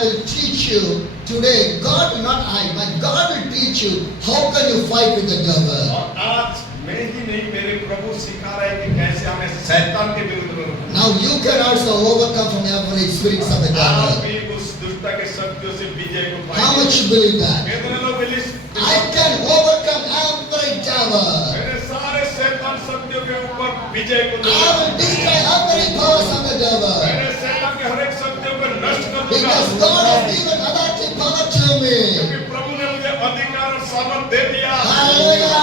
will teach you today. God will not I, but God will teach you how can you fight with the devil. और आज मैं ही नहीं, मेरे प्रभु सिखा रहे हैं कि कैसे हमें शैतान के विरुद्ध लड़ना। Now you can also overcome from every spirit of the आप devil. भी उस दुष्टता के शक्तियों से विजय को How पाएंगे। much you believe that? कितने लोग believe? I can overcome every devil. मेरे सारे शैतान शक्तियों के ऊपर विजय को I will destroy every powers of the devil. मेरे शैतान के हर एक शक्तियों को नष्ट कर दूंगा। Because God has given authority power to me. क्योंकि प्रभु ने मुझे अधिकार और सामर्थ दे दिया। Hallelujah.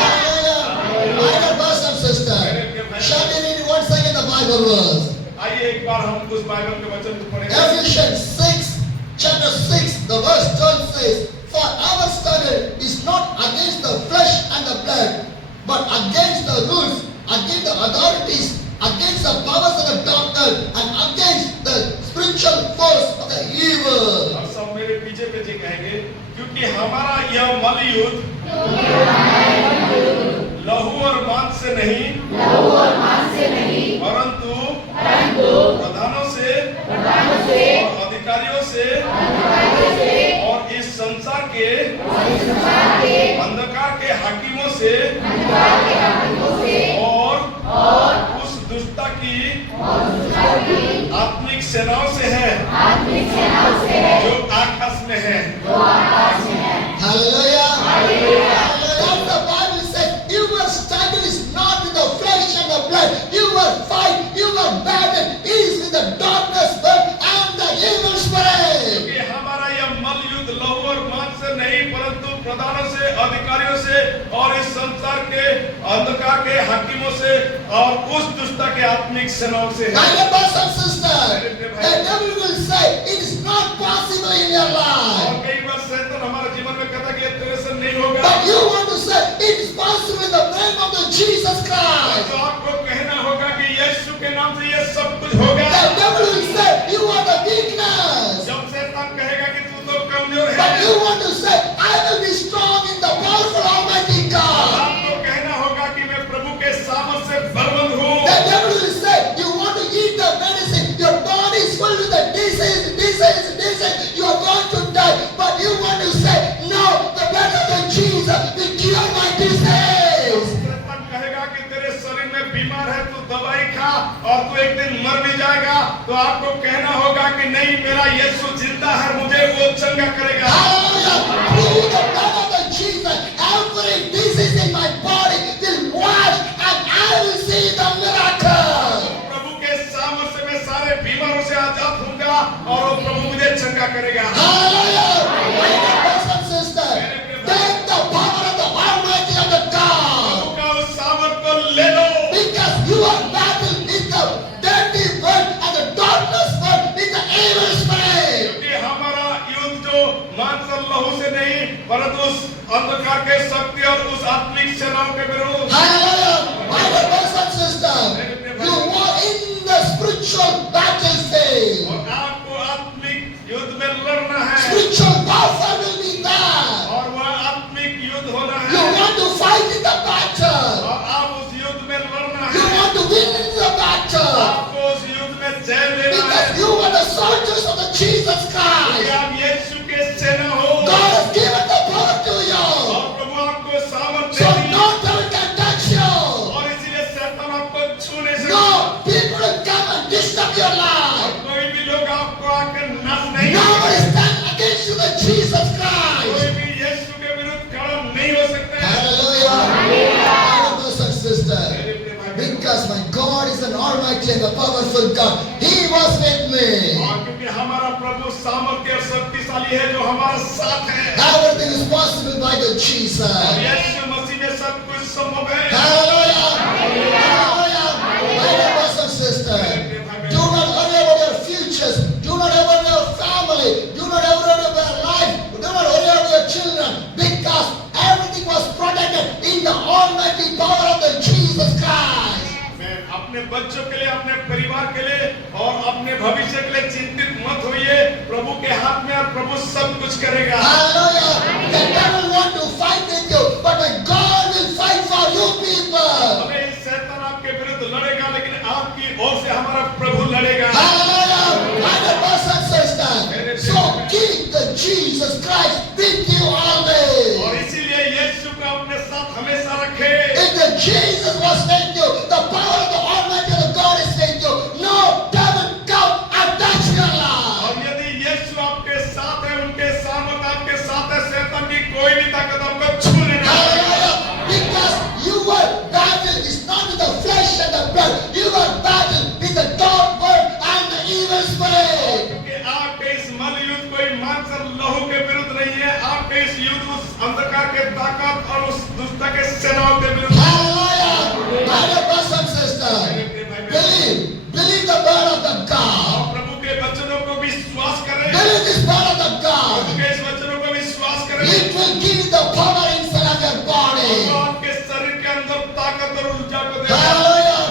Hallelujah. My dear brothers and sisters, shall we read once again the Bible verse? आइए एक बार हम उस बाइबल के वचन को पढ़ें। Ephesians 6, chapter 6, the verse 12 says, For our struggle is not against the flesh and the blood, but against the rules, against the authorities, against the powers of the darkness, and against the spiritual force of the evil. और सब मेरे पीछे पीछे कहेंगे, क्योंकि हमारा यह मल्लयुद्ध लहू और मांस से नहीं, परंतु प्रधानों से और अधिकारियों से और इस संसार के अंधकार के हाकिमों से और उस दुष्टता की आत्मिक सेनाओं से है जो आकाश में है। Hallelujah. Hallelujah. That's the Bible says, your struggle is not with the flesh and the blood. Your fight, your battle is with the darkness and the evil spirit. क्योंकि हमारा यह मल्लयुद्ध लहू और मांस से नहीं, परंतु प्रधानों से, अधिकारियों से और इस संसार के अंधकार के हाकिमों से और उस दुष्टता के आत्मिक सेनाओं से है। My dear brothers and sisters, the devil will say, it is not possible in your और life. कई बार शैतान हमारे जीवन में कहता है कि ये तेरे से नहीं होगा। But you want to say, it is possible in the name of the Jesus Christ. तो आपको कहना होगा कि यीशु के नाम से ये सब कुछ होगा। The devil will say, you are the weakness. जब शैतान कहेगा कि तू तो कमजोर है, But you want to say, I will be strong in the powerful Almighty God. आपको कहना होगा कि मैं प्रभु के सामर्थ से बलवंत हूँ। The devil will say, you want to eat the medicine, your body is full with the disease. You are going to die. But you want to say, no, the blood of the Jesus will cure my disease. शैतान कहेगा कि तेरे शरीर में बीमार है, तू दवाई खा और तू एक दिन मर भी जाएगा। तो आपको कहना होगा कि नहीं, मेरा यीशु जिंदा है, मुझे वो चंगा करेगा। Hallelujah. Through the blood of the Jesus, every disease in my body will wash and I will see the miracle. प्रभु के सामर्थ से मैं सारे बीमारों से आजाद होऊंगा और वो प्रभु मुझे चंगा करेगा। Hallelujah. My dear brothers and sisters, take the power of the Almighty of the God. प्रभु का उस सामर्थ को ले लो, Because you are battling with the dirty world and the darkness world with the evil spirit. क्योंकि हमारा युद्ध जो मांस और लहू से नहीं, परंतु उस अंधकार के शक्ति और उस आत्मिक सेनाओं के विरुद्ध। Hallelujah. My dear brothers and sisters, you are in the spiritual battlefield. और आपको आत्मिक युद्ध में लड़ना है Spiritual warfare will be there. और वह आत्मिक युद्ध होना You है want to fight in the battle. और आप उस युद्ध में लड़ना You है। want to win in the battle. आपको उस युद्ध में जय लेना है। Because you are the soldiers of the Jesus Christ. क्योंकि आप यीशु के सेना हो God has given the power to you. और प्रभु आपको सामर्थ So they the no devil can touch you. और इसीलिए शैतान आपको छू नहीं सकता। No people will come and disturb your life. कोई भी लोग आपको आकर नस नहीं Nobody stand against you, the Jesus कोई Christ. भी यीशु के विरुद्ध खड़ा नहीं हो सकता है। Hallelujah. Hallelujah. Brothers and sisters, because my God is an almighty and a powerful God, He was with me. और क्योंकि हमारा प्रभु सामर्थ्य और शक्तिशाली है जो हमारा साथ है। Everything is possible by the और Jesus. यीशु मसीह में सब कुछ संभव है। Hallelujah. Hallelujah. My dear brothers and sisters, do not worry about your futures. Do not worry about your family. Do not worry about your life. Do not worry about your children. Because everything was protected in the almighty power of the Jesus Christ. मैं अपने बच्चों के लिए, अपने परिवार के लिए और अपने भविष्य के लिए चिंतित मत होइए। प्रभु के हाथ में और प्रभु सब कुछ करेगा। Hallelujah. The devil want to fight with you, but my God will fight for you people. भले ही शैतान आपके विरुद्ध लड़ेगा, लेकिन आपकी ओर से हमारा प्रभु लड़ेगा। Hallelujah. My dear brothers and sisters, Jesus was with you, the power of the Almighty of God is with you. No devil come and touch your life. और यदि यीशु आपके साथ है, उनके सामर्थ आपके साथ है, शैतान की कोई भी ताकत आपको छूने नहीं पाएगी। Hallelujah. Because you were battle is not with the flesh and the blood. You were battle with the dark world and the evil spirit. क्योंकि आपके इस मल युद्ध कोई मांस और लहू के विरुद्ध नहीं है, आपके इस युद्ध उस अंधकार के ताकत और उस दुष्ट के सेनाओं के विरुद्ध। Hallelujah. My dear brothers and sisters, believe the word of the God. और प्रभु के वचनों को विश्वास करें। Believe this word of the Prabhu God. के इस वचनों को विश्वास करें। It will give you the power inside of your body. वो आपके शरीर के अंदर ताकत और ऊर्जा को देगा। Hallelujah.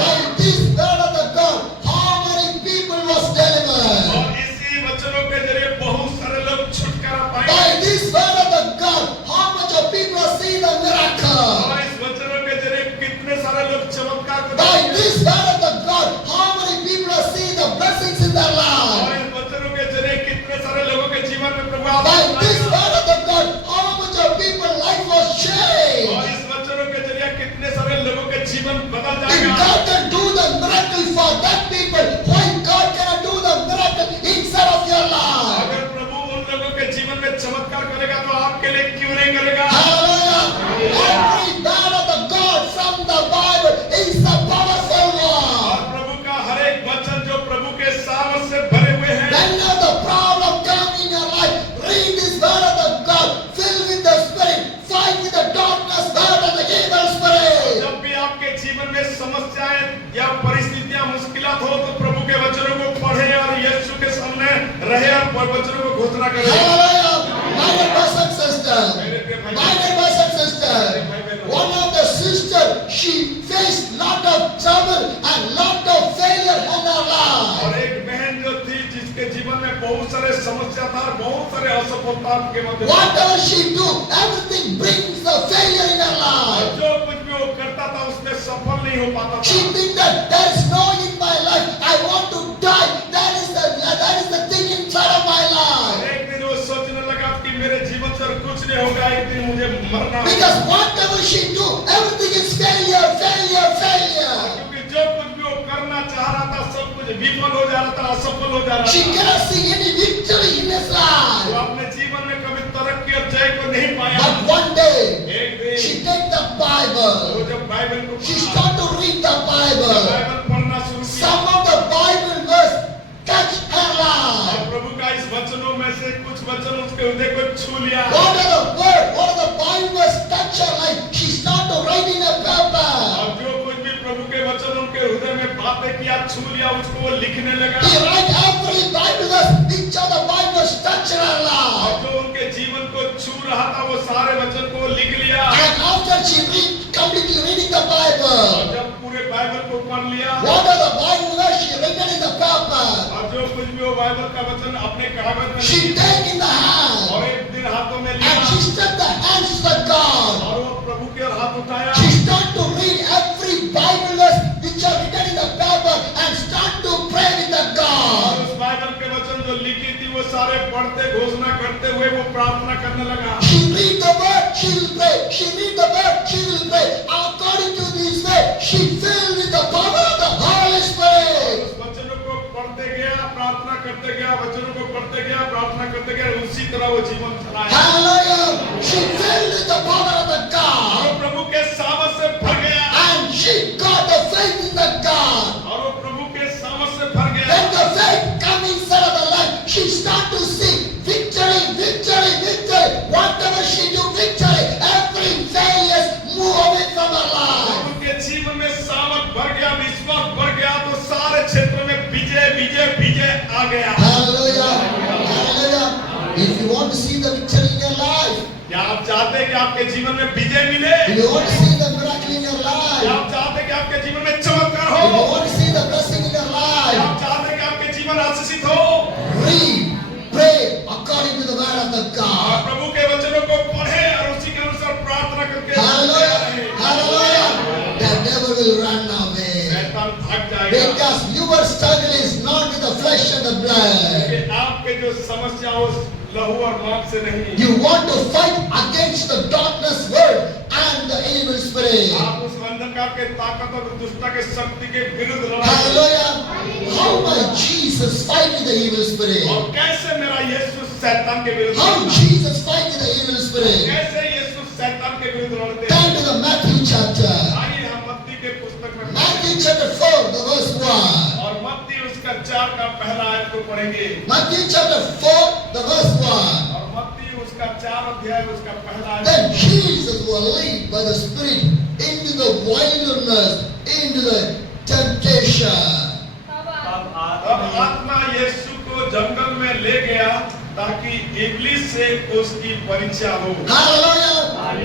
By this word of the God, how many people was delivered? और इसी वचनों के जरिए बहुत सारे लोग छुटकारा पाएंगे। By this word of the God, how much of people see the miracle? और इस वचनों के जरिए कितने सारे लोग चमत्कार को By देखेंगे। this word of the God, how many people see the blessings in their और life? इस वचनों के जरिए कितने सारे लोगों के जीवन में प्रभु By आशीष this लाएगा। word of the God, how much of people life was और changed? इस वचनों के जरिए कितने सारे लोगों के जीवन बदल If जाएगा। God can do the miracle for that people, why God cannot do the miracle inside of your life? अगर प्रभु उन लोगों के जीवन में चमत्कार करेगा तो आपके लिए क्यों नहीं करेगा। Hallelujah. Every word of the God from the Bible is the powerful और one. प्रभु का हर एक वचन जो प्रभु के सामर्थ से भरे हुए हैं। Whenever the problem comes in your life, read this word of the God, fill with the Spirit, fight with the darkness, word of the evil spirit. जब भी आपके जीवन में समस्याएं या परिस्थितियां मुश्किलात हो तो प्रभु के वचनों को पढ़े और यीशु के सामने रहे और वचनों को घोषणा करें। Hallelujah. My dear brothers and sisters, my dear brothers and sisters, one of the sisters, she faced lot of trouble and lot of failure in her life. और एक बहन जो थी जिसके जीवन में बहुत सारे समस्या था, बहुत सारे असफलता के मध्य। Whatever she do, everything brings the failure in her life. जो कुछ भी वो करता था उसमें सफल नहीं हो पाता She था। think that there is no in my life. I want to die. That is the thing inside of my life. एक दिन वो सोचने लगा कि मेरे जीवन से और कुछ नहीं होगा, एक दिन मुझे मरना होगा। Because whatever she do, everything is failure, failure, failure. क्योंकि जो कुछ भी वो करना चाह रहा था सब कुछ विफल हो जा रहा था, असफल हो जा रहा She था। cannot see any victory in his वो life. अपने जीवन में कभी तरक्की और जय को नहीं पाया। But one day, एक दिन she take the वो Bible. जब बाइबल को She पढ़ा, start to read the Bible. Bible पढ़ना शुरू किया Some of the Bible verse touch her और life. प्रभु का इस वचनों में से कुछ वचन उसके हृदय को छू लिया। What are the word? What are the Bible verse touch her life? She start to write in a paper. और जो कुछ भी प्रभु के वचन उनके हृदय में बातें किया, छू लिया, उसको वो लिखने लगा। He write every Bible verse, which of the Bible verse touch her और life. जो उनके जीवन को छू रहा था वो सारे वचन को वो लिख लिया। And after she completely reading the Bible, और जब पूरे बाइबल को पढ़ लिया what are the Bible verse she written in the paper? और जो कुछ भी वो बाइबल का वचन अपने कागज में She लिख take in the hand और एक दिन हाथों में लिया and she stuck the hands to the God. और वो प्रभु के हाथ उठाया She start to read every Bible verse which are written in the paper and start to pray with the और God. उस बाइबल के वचन जो लिखी थी वो सारे पढ़ते घोषणा करते हुए वो प्रार्थना करने लगा। She read the word, she will pray. She read the word, she will pray. According to this way, she filled with the power of the Holy Spirit. उस वचनों को पढ़ते गया, प्रार्थना करते गया, वचनों को पढ़ते गया, प्रार्थना करते गया, उसी तरह वो जीवन चलाया। Hallelujah. She filled with the power of the और God. वो प्रभु के सामर्थ से भर गया And she got the faith in the God. और वो प्रभु के सामर्थ से भर गया। When the faith comes inside of the life, she start to see victory, victory, victory. Whatever she do, victory. Every failure move away from her life. उनके जीवन में सामर्थ भर गया, विश्वास भर गया, तो सारे क्षेत्र में विजय विजय विजय आ गया। Hallelujah. Hallelujah. If you want to see the victory in your life, क्या आप चाहते हैं कि आपके जीवन में विजय मिले? if you want to see the miracle in your क्या life, आप चाहते हैं कि आपके जीवन में चमत्कार if you हो? want to see the blessing in your क्या life, आप चाहते हैं कि आपके जीवन आशीषित हो? read, pray according to the word of the और God. प्रभु के वचनों को पढ़े और उसी के अनुसार प्रार्थना करके Hallelujah. Hallelujah. The devil will run away. शैतान भाग जाएगा। Because your struggle is not with the flesh and the blood. कि आपके जो समस्या उस लहू और मांस से नहीं। You want to fight against the darkness world and stand the evil spirit. आप उस अंधकार के ताकत और दुष्टता के शक्ति के विरुद्ध लड़ाई। Hallelujah. How my Jesus fighting the evil spirit? और कैसे मेरा यीशु शैतान के विरुद्ध How लड़ता है? Jesus fighting the evil spirit? कैसे यीशु शैतान के विरुद्ध लड़ते हैं? Turn to the Matthew chapter. आइए हम मत्ती के पुस्तक में Matthew chapter 4, the verse 1. और मत्ती उसका 4 का पहला आयत को पढ़ेंगे। Matthew chapter 4, the verse 1. और मत्ती उसका 4 अध्याय उसका पहला आयत। Then Jesus was led by the Spirit into the wilderness, into the temptation. अब आत्मा यीशु को जंगल में ले गया ताकि इब्लिस से उसकी परीक्षा हो। Hallelujah.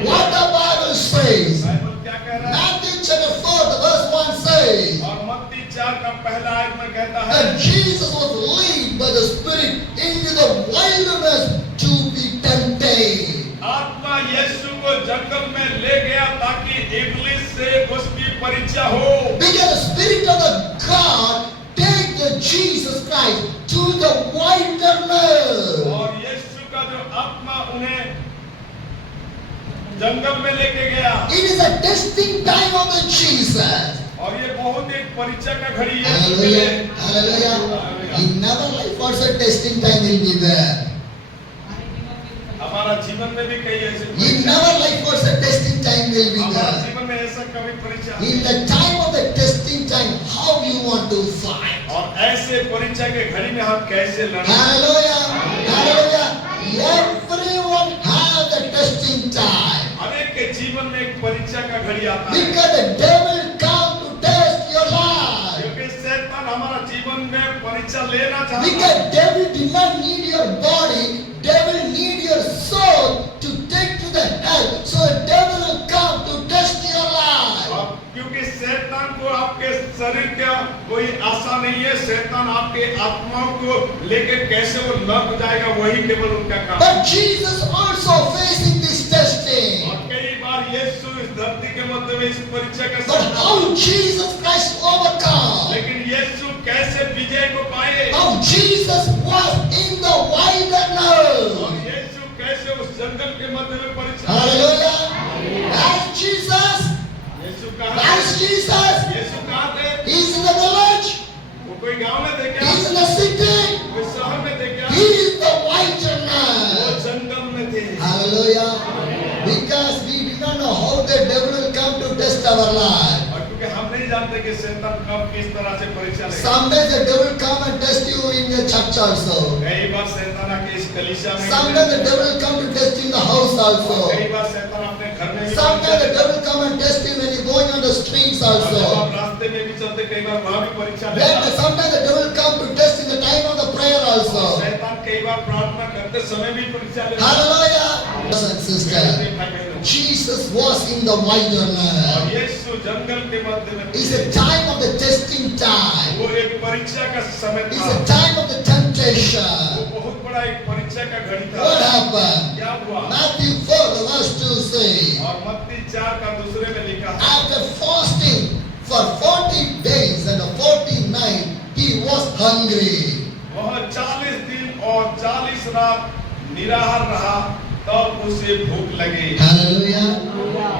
What the Bible says. Bible क्या कह रहा है? Matthew chapter 4, the verse 1 says. और मत्ती 4 का पहला आयत में कहता है That Jesus was led by the Spirit into the wilderness to be tempted. आत्मा यीशु को जंगल में ले गया ताकि इब्लिस से उसकी परीक्षा हो। Because the Spirit of the God take the Jesus Christ to the wilderness. और यीशु का जो आत्मा उन्हें जंगल में लेके गया। It is a testing time of the Jesus. और ये बहुत एक परीक्षा का घड़ी है। Hallelujah. Hallelujah. In our life also testing time will be there. हमारा जीवन में भी कई ऐसे In our life also testing time will be हमारा there. जीवन में ऐसा कभी परीक्षा In the time of the testing time, how you want to fight. और ऐसे परीक्षा के घड़ी में हम कैसे लड़ें? Hallelujah. Hallelujah. Everyone has the testing time. अनेक के जीवन में एक परीक्षा का घड़ी आता है। Because the devil come to test your life. क्योंकि शैतान हमारा जीवन में परीक्षा लेना चाहता है। Because devil did not need your body, devil need your soul to take to the hell. So the devil will come to test your life. और क्योंकि शैतान को आपके शरीर का कोई आशा नहीं है, शैतान आपके आत्माओं को लेके कैसे वो लग जाएगा वही केवल उनका काम। But Jesus also facing this testing. और कई बार यीशु इस धरती के मध्य में इस परीक्षा का But सामना how Jesus Christ overcome? लेकिन यीशु कैसे विजय को पाए? How Jesus was in the और wilderness. यीशु कैसे उस जंगल के मध्य में परीक्षा? Hallelujah. That's Jesus. यीशु कहाँ That's थे? Jesus. यीशु कहाँ थे? He's in the village. वो कोई गांव में थे क्या? He's in the city. कोई शहर में थे क्या? He is the वो wilderness. जंगल में थे। Hallelujah. Because we do not know how the devil will come to test our life. और क्योंकि हम नहीं जानते कि शैतान कब किस तरह से परीक्षा लेगा। Sometimes the devil come and test you in your church also. कई बार शैतान आके इस कलीसिया में Sometimes the devil will come to test you in the house also. कई बार शैतान अपने घर में भी Sometimes the devil come and test you when you're going on the streets और जब also. आप रास्ते में भी चलते कई बार वहाँ भी परीक्षा Then लेता है। sometimes the devil come to test in the time of the prayer also. शैतान कई बार प्रार्थना करते समय भी परीक्षा लेता है। Hallelujah. Brothers and sisters, Jesus was in the wilderness. और यीशु जंगल के मध्य में It's a time of the testing time. वो एक परीक्षा का समय It's था। a time of the वो temptation. बहुत बड़ा एक परीक्षा का घड़ी था। What happened? क्या हुआ? Matthew 4, the verse 2 says, और मत्ती 4 का दूसरे में लिखा है, after fasting for 40 days and 40 nights, he was hungry. वह 40 दिन और 40 रात निराहार रहा, तब उसे भूख लगी। Hallelujah.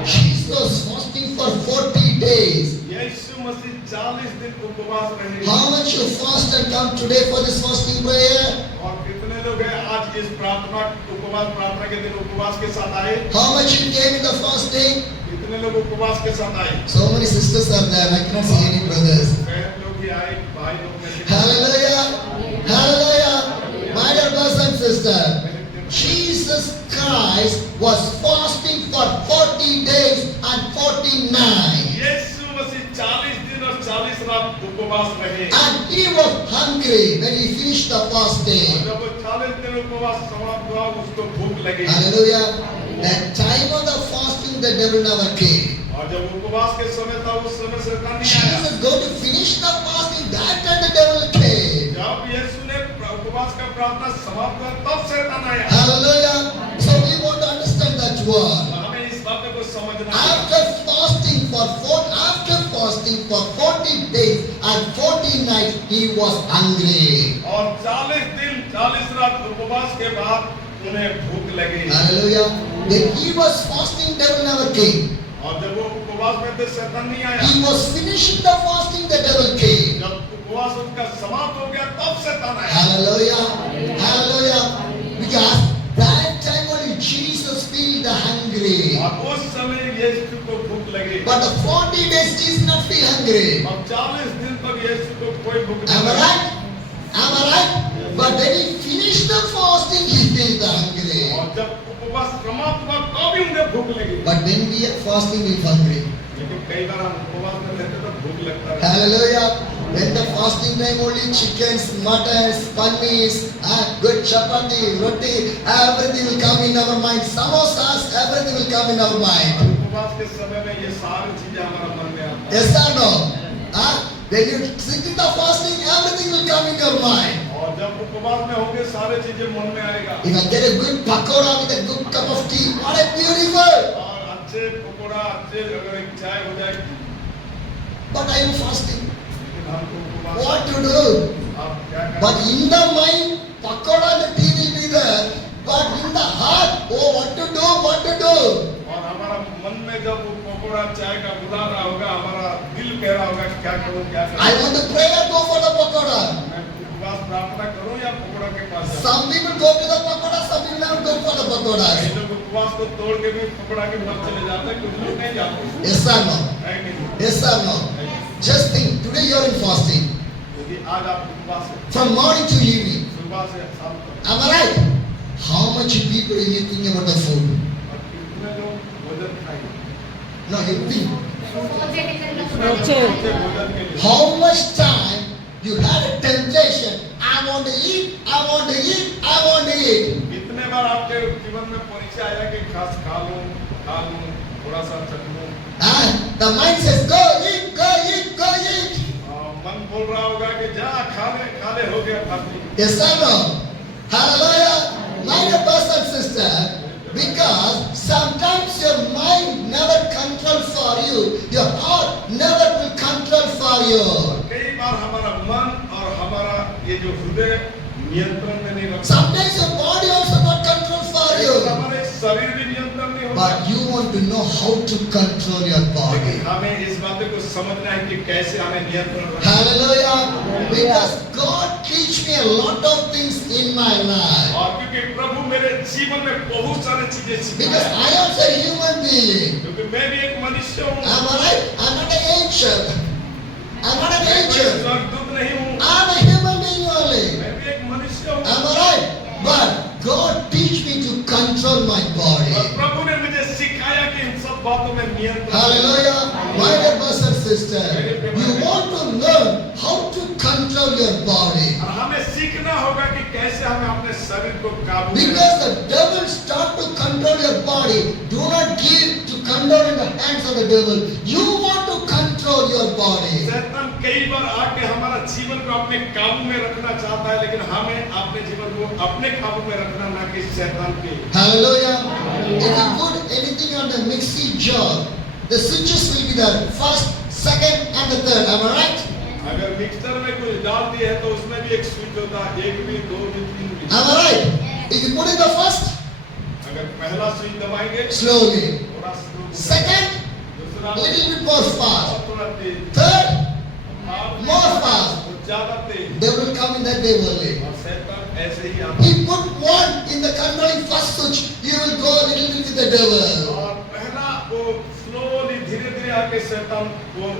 Jesus was fasting for 40 days. यीशु मसीह 40 दिन उपवास रहे। How much you fast and come today for this fasting prayer? और कितने लोग हैं आज इस प्रार्थना उपवास प्रार्थना के दिन उपवास के साथ आए? How much you came in the fasting? कितने लोग उपवास के साथ आए? So many sisters are there. I cannot see any brothers. बहन लोग भी आए, भाई लोग नहीं। Hallelujah. Hallelujah. My dear brothers and sisters, Jesus Christ was fasting for 40 days and 40 nights. यीशु मसीह 40 दिन और 40 रात उपवास रहे। And he was hungry when he finished the fasting. और जब वो 40 दिन उपवास समाप्त हुआ, उसको भूख लगी। Hallelujah. The time of the fasting, the devil never came. और जब उपवास के समय था, उस समय शैतान नहीं आया। Jesus going to finish the fasting, that time the devil came. जब यीशु ने उपवास का प्रार्थना समाप्त हुआ, तब शैतान आया। Hallelujah. So we want to understand that word. हमें इस बात को समझना है। After fasting for 40 days and 40 nights, he was hungry. और 40 दिन 40 रात उपवास के बाद उन्हें भूख लगी। Hallelujah. When he was fasting, devil never came. और जब वो उपवास में थे शैतान नहीं आया। He was finishing the fasting, the devil came. जब उपवास उनका समाप्त हो गया तब शैतान आया। Hallelujah. Hallelujah. Because that time only Jesus felt the hungry. और उस समय यीशु को भूख लगी। But the 40 days Jesus not feel hungry. अब 40 दिन तक यीशु को कोई भूख Am I नहीं। right? Am I right? But when he finished the fasting, he felt the hungry. और जब उपवास समाप्त हुआ तब ही उन्हें भूख लगी। But when we are fasting, we are hungry. लेकिन कई बार हम उपवास में रहते तो भूख लगता है। Hallelujah. When the fasting time only chickens, muttons, paneers, good chapati, roti, everything will come in our mind. Samosas, everything will come in our mind. उपवास के समय में ये सारी चीजें हमारा मन में आती हैं। Yes or no? When you sit in the fasting, everything will come in your mind. और जब उपवास में होंगे सारी चीजें मन में आएगा। If I get a good pakoda with a good cup of tea, what a beautiful! और अच्छे पकोड़ा अच्छे अगर एक चाय हो जाए। But I am fasting. लेकिन हमको उपवास What to do? आप क्या करें? But in the mind, pakoda and tea will be there. But in the heart, oh, what to do? What to do? और हमारा मन में जब वो पकोड़ा चाय का बुला रहा होगा हमारा दिल कह रहा होगा क्या करूं क्या करूं। I want to pray or go for the pakoda. मैं उपवास प्रार्थना करूं या पकोड़ा के पास जाऊं। Some people go to the pakoda, some people never go for the कई pakodas. लोग उपवास को तोड़ के भी पकोड़ा के पास चले जाते हैं कुछ लोग नहीं जाते। Yes or no? है कि नहीं? Yes or no? Just think, today you are in fasting. क्योंकि आज आप उपवास हैं, From morning to evening. सुबह से शाम तक। Am I right? How much people are you thinking about the food? और कितने लोग भोजन खाएंगे? No, you think. कितने लोग भोजन के लिए? How much time you had a temptation? I want to eat, I want to eat, I want to eat. कितने बार आपके जीवन में परीक्षा आया कि खास खा लूं, थोड़ा सा चख लूं। The mind says, go eat, go eat, go eat. मन बोल रहा होगा कि जा खा ले हो गया party. Yes or no? Hallelujah. My dear brother and sister, because sometimes your mind never control for you, your heart never will control for you. कई बार हमारा मन और हमारा ये जो हृदय नियंत्रण में नहीं रखता। Sometimes your body also not control for you. हमारे शरीर भी नियंत्रण नहीं होता। But you want to know how to control your body. लेकिन हमें इस बात को समझना है कि कैसे हमें नियंत्रण रखना है। Hallelujah. Because God teach me a lot of things in my life. और क्योंकि प्रभु मेरे जीवन में बहुत सारी चीजें Because सिखाया। I am a human being. क्योंकि मैं भी एक मनुष्य हूँ। Am I right? I'm not an angel. I'm not an मैं कोई angel. स्वर्गदूत नहीं हूँ। I'm a human being only. मैं भी एक मनुष्य हूँ। Am I right? But God teach me to control my और body. प्रभु ने मुझे सिखाया कि इन सब बातों में नियंत्रण। Hallelujah. My dear brothers and sisters, you want to learn how to control your body. और हमें सीखना होगा कि कैसे हमें अपने शरीर को काबू में Because the devil start to control your body. Do not give to control in the hands of the devil. You want to control your body. शैतान कई बार आके हमारा जीवन को अपने काबू में रखना चाहता है लेकिन हमें अपने जीवन को अपने काबू में रखना ना कि शैतान के। Hallelujah. If you put anything on the mixing jar, the switches will be there. First, second, and the third. Am I right? अगर मिक्सर में कुछ डाल दिए है तो उसमें भी एक स्विच होता है, एक भी, दो भी, तीन भी। Am I right? If you put in the first, अगर पहला स्विच दबाएंगे slowly. थोड़ा स्लो, Second, दूसरा a little bit more fast. और थोड़ा तेज, Third, और more fast. ज्यादा तेज। They will come in that way only. और शैतान ऐसे ही आता है। He put one in the controlling first switch. You will go a little bit with the devil. और पहला वो स्लोली धीरे-धीरे आके शैतान वो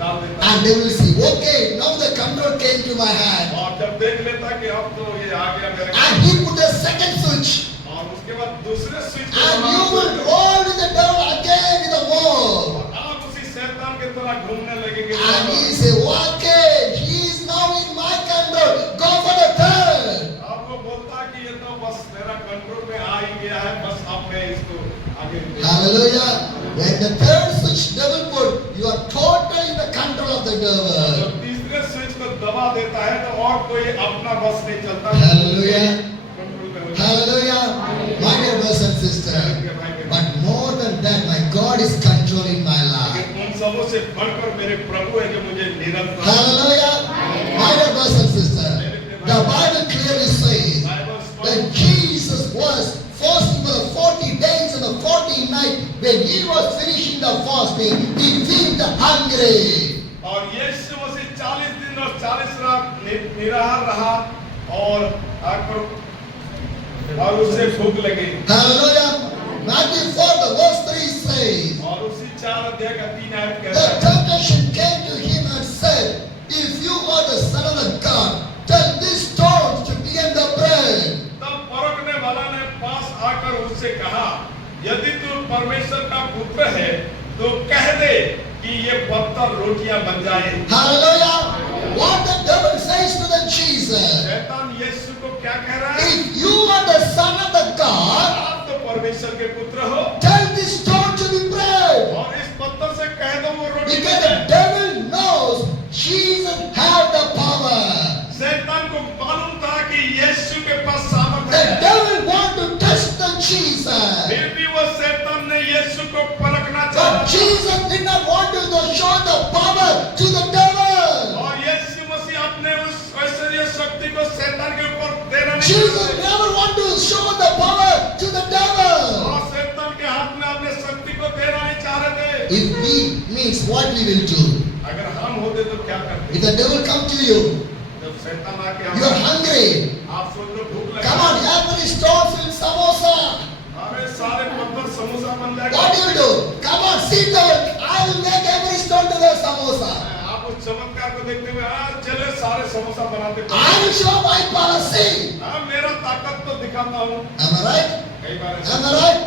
डाल देता है। And they will see, okay, now the control came to my hand. और जब देख लेता कि अब तो ये आ गया मेरे And he put the second switch. और उसके बाद दूसरे स्विच को And you दबाना will roll with the devil again in the wall. और आप उसी शैतान के तरह घूमने लगेंगे। And he say, okay, he is now in my control. Go for the third. अब वो बोलता कि ये तो बस मेरा कंट्रोल में आ ही गया है, बस अब मैं इसको आगे ले जाऊं। Hallelujah. When the third switch devil put, you are totally in the control of the devil. जब तीसरे स्विच को दबा देता है तो और कोई अपना बस नहीं चलता। Hallelujah. कंट्रोल में हो जाता है। Hallelujah. My dear brothers and sisters. But more than that, my God is controlling my life. लेकिन उन सबों से बढ़कर मेरे प्रभु है जो मुझे निरंतर। Hallelujah. My dear brothers and sisters. The Bible clearly says that Jesus was fasting for the 40 days and the 40 nights when he was finishing the fasting, he felt hungry. और यीशु मसीह 40 दिन और 40 रात निराहार रहा और और उसे भूख लगी। Hallelujah. Matthew 4, verse 3 says, और उसी 4 अध्याय का 3 आयत the कहता है, temptation came to him and said, if you are the son of the God, tell these stones to become the bread. तब परखने वाला ने पास आकर उससे कहा, यदि तू परमेश्वर का पुत्र है तो कह दे कि ये पत्थर रोटियां बन जाए। Hallelujah. What the devil says to the Jesus, शैतान यीशु को क्या कह रहा है? if you are the son of the God, आप तो परमेश्वर के पुत्र हो tell this stone to be bread. और इस पत्थर से कह दो वो रोटी Because बन the जाए। devil knows Jesus had the power. शैतान को मालूम था कि यीशु के पास सामर्थ The है। devil want to test the Jesus. फिर भी वो शैतान ने यीशु को परखना But चाहा। Jesus did not want to show the power to the devil. और यीशु मसीह अपने उस ऐश्वर्य शक्ति को शैतान के ऊपर देना नहीं Jesus चाहते। never want to show the power to the devil. और शैतान के हाथ में अपने शक्ति को देना नहीं चाह रहे थे। If we means what we will do. अगर हम होते तो क्या करते? If the devil come to you, जब शैतान आके you are hungry. आप सोच लो भूख लगी। Come on, every stone fill samosa. अरे सारे पत्थर समोसा बन जाएगा। What do you do? Come on, sit down. I will make every stone to the samosa. आप उस चमत्कार को देखते हुए चले सारे समोसा बनाते। I will show my power. See. मेरा ताकत तो दिखाता हूँ। Am I right? कई बार Am I right?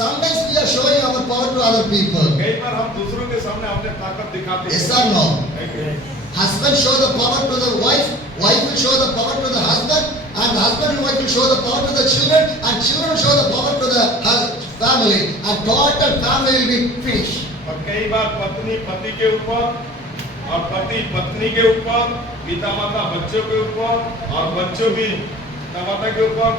Sometimes we are showing our power to other people. कई बार हम दूसरों के सामने अपने ताकत दिखाते Yes हैं। or no? नहीं। Husband show the power to the wife, wife will show the power to the husband, and husband and wife will show the power to the children, and children will show the power to the family, and total family will be finished. और कई बार पत्नी पति के ऊपर और पति पत्नी के ऊपर, पिता माता बच्चों के ऊपर और बच्चों भी पिता माता के ऊपर,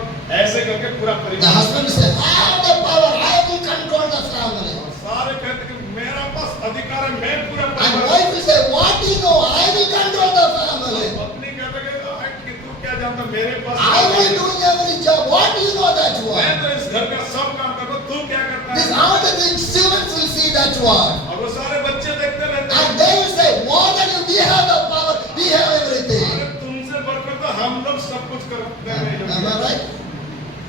ऐसे करके पूरा The परिवार। husband say, I have the power, I will control the family. और सारे कहते कि मेरा पास अधिकार है, मैं पूरा And परिवार। wife will say, what do you know, I will control the family. पत्नी कहते कि तू क्या जानता, मेरे पास I will do every job, what do you know that मैं one? तो इस घर का सब काम करता हूँ, तू क्या करता This है? how the things students will see that one. और वो सारे बच्चे देखते रहते हैं। And they will say, more than you, we have the power, we have everything. अरे तुमसे बढ़कर तो हम लोग सब कुछ करते हैं। Am I right?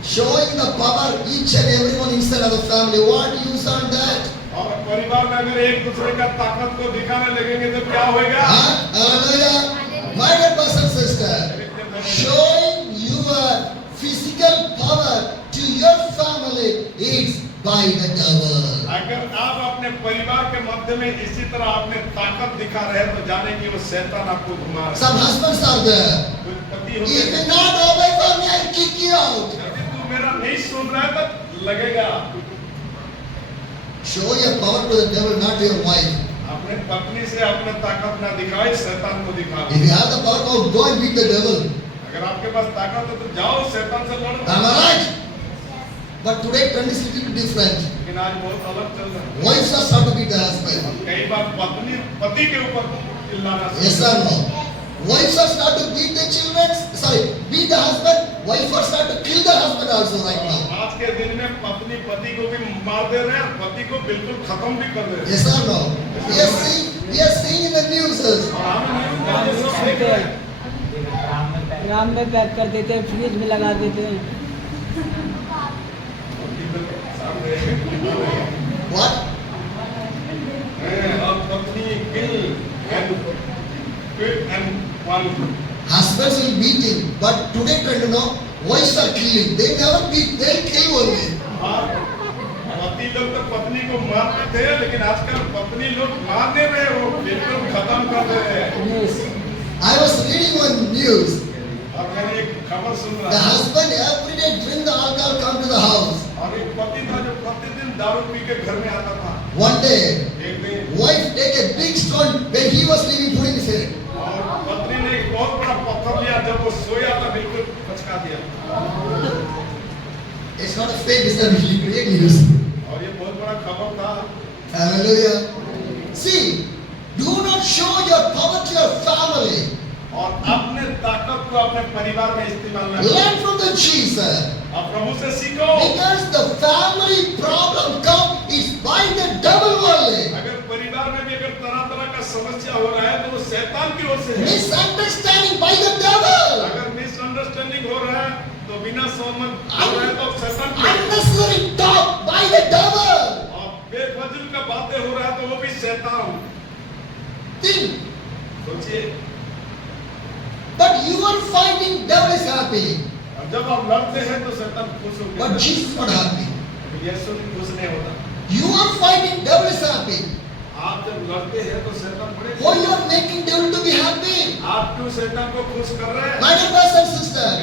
Showing the power each and everyone inside of the family. What use on that? और परिवार में अगर एक दूसरे का ताकत को दिखाने लगेंगे तो क्या होगा? Huh? Hallelujah. My dear brothers and sister, showing your physical power to your family is by the devil. अगर आप अपने परिवार के मध्य में इसी तरह अपने ताकत दिखा रहे हैं तो जाने कि वो शैतान आपको घुमा रहा है। Some husbands are there. कुछ पति If होते you हैं, not obey for me, I'll kick you out. यदि तू मेरा नहीं सुन रहा है तो लगेगा। Show your power to the devil, not your wife. अपने पत्नी से अपने ताकत ना दिखाए, शैतान को दिखाओ। If you have the power, go and beat the devil. अगर आपके पास ताकत है तो जाओ शैतान से लड़ो। Am I right? But today trend is little bit different. लेकिन आज बहुत अलग चल रहा है। Wives are start to beat the husband. कई बार पत्नी पति के ऊपर चिल्लाना Yes or no? Wives are start to beat the children. Sorry, beat the husband. Wives are start to kill the husband also right now. आज के दिन में पत्नी पति को भी मार दे रहे हैं और पति को बिल्कुल खत्म भी कर दे रहे हैं। Yes or no? We are seeing in the news. Drum में पैक कर देते हैं, फ्रिज में लगा देते हैं। What? अब पत्नी kill and one. Husbands will beat him, but today trend, you know, wives are killing. They never beat, they kill only. पति लोग तो पत्नी को मारते थे, लेकिन आजकल पत्नी लोग मारने में वो बिल्कुल खत्म कर दे रहे हैं। I was reading one news. और मैंने एक खबर सुन The रहा था। husband every day drink the alcohol, come to the house. और एक पति था जो प्रतिदिन दारू पी के घर में आता था। One day, एक दिन wife take a big stone when he was sleeping, put in his head. और पत्नी ने एक बहुत बड़ा पत्थर लिया, जब वो सोया था बिल्कुल पचका दिया। It's not a fake, it's a real news. और ये बहुत बड़ा खबर था। Hallelujah. See, do not show your power to your family. और अपने ताकत को अपने परिवार में इस्तेमाल न करो। Learn from the Jesus. आप प्रभु से सीखो। Because the family problem come, it's समस्या हो रहा है तो वो शैतान की ओर से है। Misunderstanding by the devil. अगर मिसअंडरस्टैंडिंग हो रहा है तो बिना समझ हो रहा है तो शैतान की ओर से। Unnecessary talk by the devil. और बेफजूल का बातें हो रहा है तो वो भी शैतान। Think. सोचिए, But you are fighting, devil is happy. और जब आप लड़ते हैं तो शैतान खुश होता But है, Jesus is not happy. यीशु खुश नहीं होता। You are fighting, devil is happy. आप जब लड़ते हैं तो शैतान बड़े Why you are making devil to be happy? आप क्यों शैतान को खुश कर रहे हैं? My dear brothers and sisters,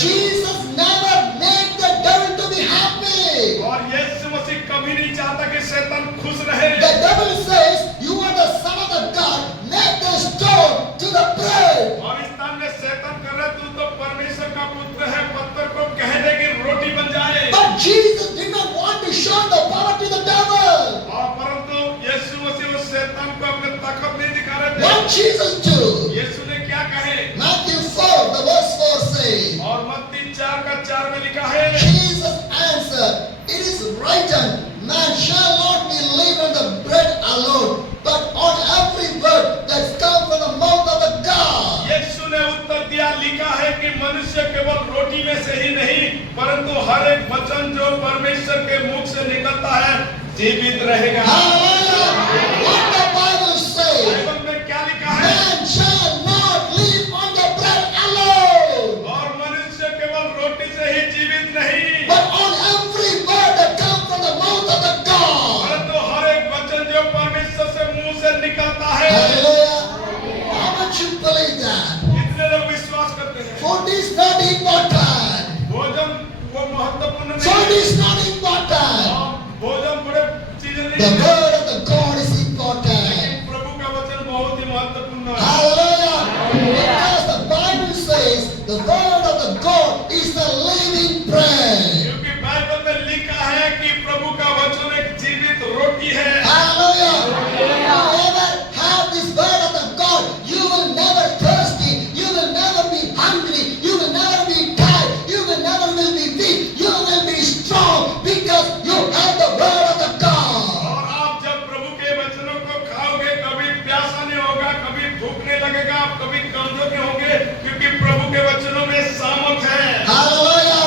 Jesus never made the devil to be happy. और यीशु मसीह कभी नहीं चाहता कि शैतान खुश रहे। The devil says, you are the son of the God, make the stone to the bread. और इस स्थान में शैतान कर रहा है, तू तो परमेश्वर का पुत्र है, पत्थर को कह दे कि रोटी बन जाए। But Jesus did not want to show the power to the devil. और परंतु यीशु मसीह उस शैतान को अपने ताकत नहीं दिखा रहे थे। What Jesus do? यीशु ने क्या कहे? Matthew 4, the verse 4 says, और मत्ती 4:4 में लिखा है, Jesus answered, it is written, man shall not be live on the bread alone, but on every word that comes from the mouth of the God. यीशु ने उत्तर दिया, लिखा है कि मनुष्य केवल रोटी में से ही नहीं परंतु हर एक वचन जो परमेश्वर के मुख से निकलता है जीवित रहेगा। Hallelujah! What the Bible says, Bible में क्या लिखा है? man shall not live on the bread alone, और मनुष्य केवल रोटी से ही जीवित नहीं but on every word that comes from the mouth of the God. परंतु हर एक वचन जो परमेश्वर से मुंह से निकलता है। Hallelujah! How much you believe that? कितने लोग विश्वास करते हैं? Food is not important. भोजन वो महत्वपूर्ण Food नहीं is not important. है। भोजन बड़े चीजें The नहीं है, word of the God is important. लेकिन प्रभु का वचन बहुत ही महत्वपूर्ण है। Hallelujah! Because the Bible says the word of the God is the living bread. क्योंकि बाइबल में लिखा है कि प्रभु का वचन एक जीवित रोटी है। Hallelujah! Whoever have this word of the God, you will never thirsty, you will never be hungry, you will never be tired, you will never will be weak, you will be strong because you have the word of the God. और आप जब प्रभु के वचनों को खाओगे कभी प्यासा नहीं होगा, कभी भूख नहीं लगेगा, आप कभी कमजोर नहीं होंगे क्योंकि प्रभु के वचनों में सामर्थ है। Hallelujah!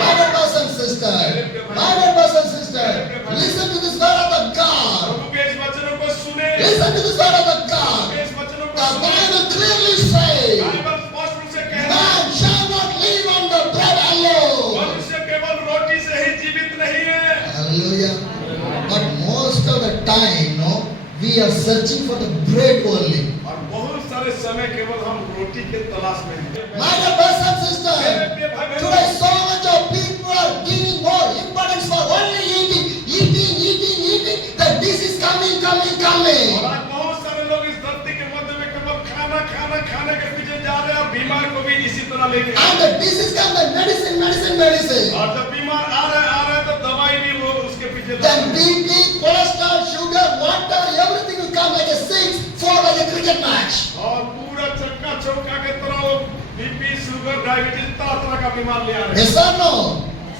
My dear brothers and sisters, my dear brothers and sisters, listen to this word of the God. प्रभु के इस वचनों को सुने, Listen to this word of the Prabhu God. के इस वचनों को The सुने। Bible clearly says, बाइबल स्पष्ट रूप से कह रहा है, man shall not live on the bread alone. मनुष्य केवल रोटी से ही जीवित नहीं है। Hallelujah. But most of the time, no, we are searching for the bread only. और बहुत सारे समय केवल हम रोटी के तलाश में हैं। My dear brothers and sisters, today so much of people are giving more importance for only eating, that this is coming. और आज बहुत सारे लोग इस धरती के मध्य में केवल खाने के पीछे जा रहे हैं और बीमार को भी इसी तरह लेके। And the disease comes the medicine. और जब बीमार आ रहे हैं तो दवाई भी वो उसके पीछे लगे। Then BP, cholesterol, sugar, water, everything will come like a 6-4 like a cricket match. और पूरा चक्का चौका के तरह वो बीपी, शुगर, डायबिटीज तरह का बीमार ले आ रहे हैं। Yes or no?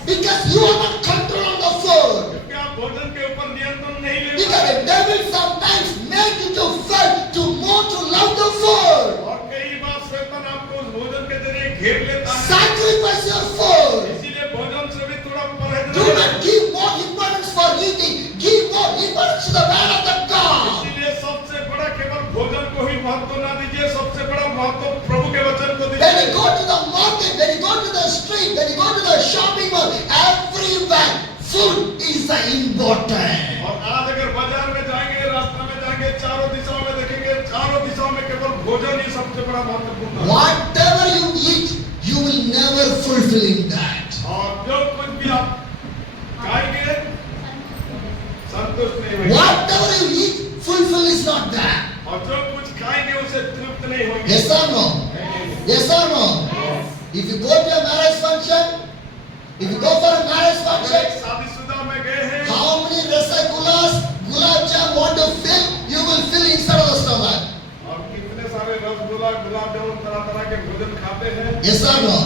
Because you are not control on the food. क्योंकि आप भोजन के ऊपर नियंत्रण नहीं ले Because पाते। the devil sometimes make you to feel to more to love the food. और कई बार शैतान आपको उस भोजन के जरिए घेर लेता है। Sacrifice your food. इसीलिए भोजन से भी थोड़ा परहेज Do रखें। not give more importance for eating. Give more importance to the word of the God. इसीलिए सबसे बड़ा केवल भोजन को ही महत्व ना दीजिए, सबसे बड़ा महत्व प्रभु के वचन को When दीजिए। you go to the market, when you go to the street, when you go to the shopping mall, everywhere food is important. और आज अगर बाजार में जाएंगे, रास्ता में जाएंगे, चारों दिशाओं में देखेंगे, चारों दिशाओं में केवल भोजन ही सबसे बड़ा महत्वपूर्ण है। Whatever you eat, you will never fulfill in that. और जो कुछ भी आप खाएंगे संतुष्ट नहीं होंगे। Whatever you eat, fulfill is not that. और जो कुछ खाएंगे उसे तृप्त नहीं होंगे। Yes or no? Yes or no? If you go to a marriage function, if you go for a marriage अगर function, एक शादीशुदा में गए हैं, how many rasagulas, gulab jam want to fill, you will fill inside of the stomach. और कितने सारे रसगुल्ला, गुलाब जामुन तरह के भोजन खाते हैं। Yes or no?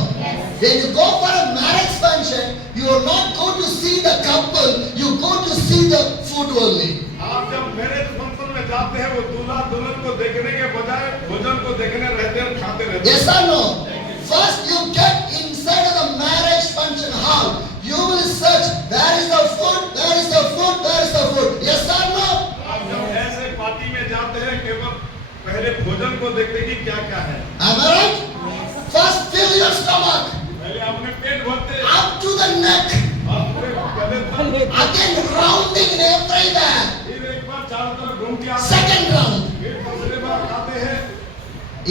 When you go for a marriage function, you are not going to see the couple, you go to see the food only. आप जब मैरिज फंक्शन में में जाते हैं वो दूल्हा दुल्हन को देखने के बजाय भोजन को देखने रहते हैं और खाते रहते हैं। Yes or no? First you get inside of the marriage function hall. You will search, where is the food? Where is the food? Where is the food? Yes or no? आप जब ऐसे पार्टी में जाते हैं केवल पहले भोजन को देखते कि क्या क्या है। Am I right? First fill your stomach पहले अपने पेट भरते हैं, up to the neck. आप पूरे गले तक, Again rounding in everywhere. फिर एक बार चारों तरफ घूम के आते हैं, Second round. फिर दूसरी बार खाते हैं।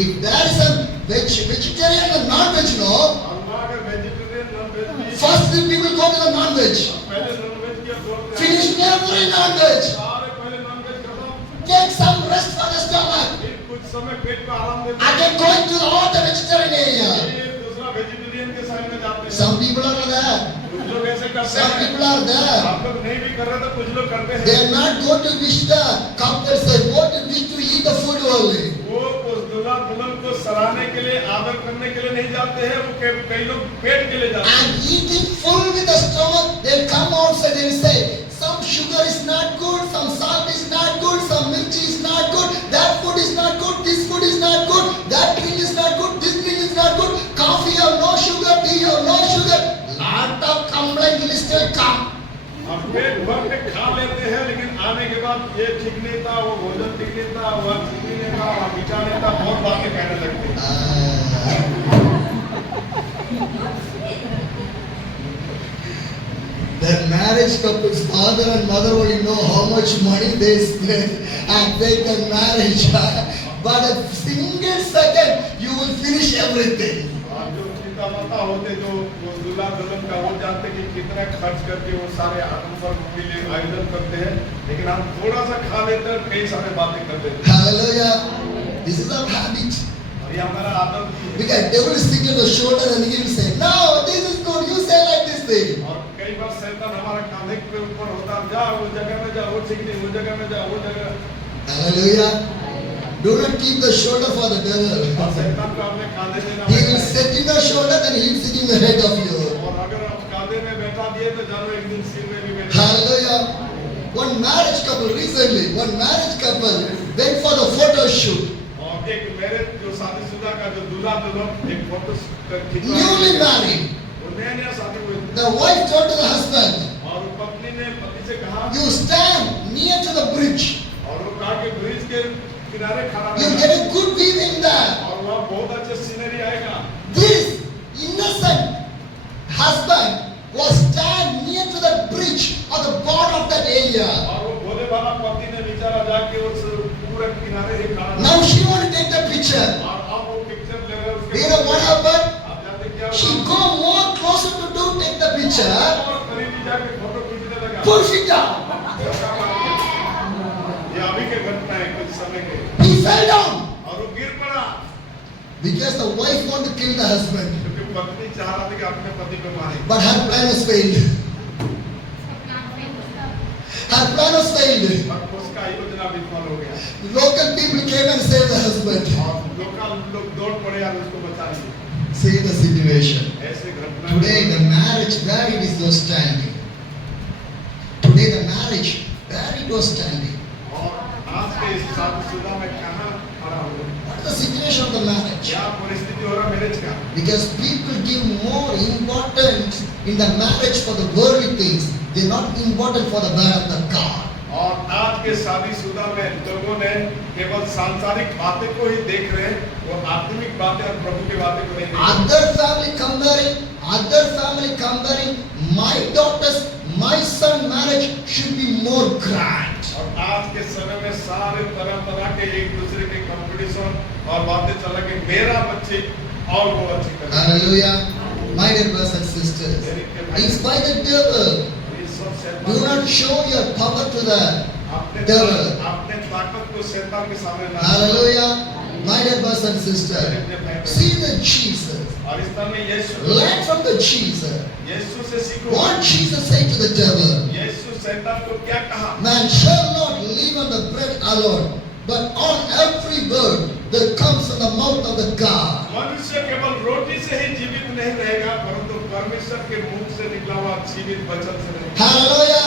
If there is a vegetarian and non-veg, no. और वहाँ अगर वेजिटेरियन नॉन वेज भी, First the people go to the non-veg. पहले नॉन वेज की ओर दौड़ते हैं। Finish every non-veg. सारे पहले नॉन वेज खत्म, Take some rest for the stomach. फिर कुछ समय पेट को आराम देते हैं, Again going to all the vegetarian area. फिर दूसरा वेजिटेरियन के साइड में जाते हैं। Some people are there. कुछ लोग ऐसे करते Some हैं, people are there. आप लोग नहीं भी कर रहे तो कुछ लोग करते They हैं। are not going to wish the couple say, what to wish to eat the food only. वो उस दूल्हा दुल्हन को सराहने के लिए, आदर करने के लिए नहीं जाते हैं, वो कई लोग पेट के लिए जाते हैं। And eating full with the stomach, they'll come outside and say, some sugar is not good, some salt is not good, some mirchi is not good, that food is not good, this food is not good, that drink is not good, this drink is not good, coffee have no sugar, tea have no sugar. Lot of complaint list will come. अब पेट भर के खा लेते हैं, लेकिन आने के बाद ये ठीक नहीं था, वो भोजन ठीक नहीं था, वह ठीक नहीं था, वह मीठा नहीं था, बहुत बातें कहने लगते हैं। The marriage couple's father and mother only know how much money they spend and make the marriage. But a single second, you will finish everything. और जो पिता माता होते जो वो दूल्हा दुल्हन का वो जानते कि कितना खर्च करके वो सारे आडंबर के लिए आयोजन करते हैं, लेकिन हम थोड़ा सा खा लेते हैं, कई सारे बातें कर देते हैं। Hallelujah. This is our habit. और ये हमारा आदत भी है। Because devil will stick on the shoulder and he will say, no, this is good, you say like this thing. और कई बार शैतान हमारा कांधे के ऊपर होता है, जा वो जगह में जा, वो ठीक नहीं, वो जगह में जा, वो जगह। Hallelujah. Do not keep the shoulder for the devil. और शैतान को अपने कांधे देना He will होता है। sit in the shoulder and he will sit in the head of you. और अगर आप कांधे में बैठा दिए तो जानो एक दिन सिर में भी बैठा। Hallelujah. One marriage couple recently, went for the photo shoot. और एक मैरिज जो शादीशुदा का जो दूल्हा दुल्हन एक फोटो Newly married. वो नया शादी हुए थे। The wife told to the husband, और वो पत्नी ने पति से कहा, you stand near to the bridge. और वो कहा कि ब्रिज के किनारे खड़ा You रहना। get a good view in there. और वहाँ बहुत अच्छा सीनरी आएगा। This innocent husband was stand near to the bridge or the border of that area. और वो भोले वाला पति ने बेचारा जाके उस पूरे किनारे ही खड़ा Now था। she want to take the picture. और अब वो पिक्चर ले रहे हैं उसके। You know what happened? आप जानते क्या She हुआ? go more closer to do take the picture. और करीब ही जाके फोटो खींचने लगा। Push it down. ये अभी के घटना है कुछ समय के। He fell down और वो गिर पड़ा because the wife want to kill the husband, क्योंकि पत्नी चाह रहा था कि अपने पति को मारे। but her plan was failed. Her plan was failed. और उसका योजना विफल हो गया। Local people came and saved the husband. और लोग दौड़ पड़े और उसको बचा लिए। See the situation. ऐसे घटना Today the marriage where it is was standing. Today the marriage where it was standing. और आज के इस शादीशुदा में कहाँ खड़ा हुआ? What is the situation of the marriage? क्या परिस्थिति हो रहा मैरिज का? Because people give more importance in the marriage for the worldly things. They're not important for the word of the God. और आज के शादीशुदा में लोगों ने केवल सांसारिक बातें को ही देख रहे हैं, वो आत्मिक बातें और प्रभु की बातें को नहीं देख रहे। Other family comparing, my daughter's, my son marriage should be more grand. और आज के समय में सारे तरह के एक दूसरे के कंपटीशन और बातें चल रही कि मेरा बच्चे और वो अच्छी करें। Hallelujah. My dear brothers and sisters, in spite of the devil, ये सब do शैतान not show your power to the devil. अपने ताकत को शैतान के सामने ना। Hallelujah. My dear brothers and sisters, see the Jesus. और इस तरह में यीशु Learn from the Jesus. यीशु से सीखो। What Jesus said to the devil? यीशु शैतान को क्या कहा? Man shall not live on the bread alone, but on every word that comes from the mouth of the God. मनुष्य केवल रोटी से ही जीवित नहीं रहेगा, परंतु परमेश्वर के मुख से निकला हुआ जीवित वचन से रहेगा। Hallelujah.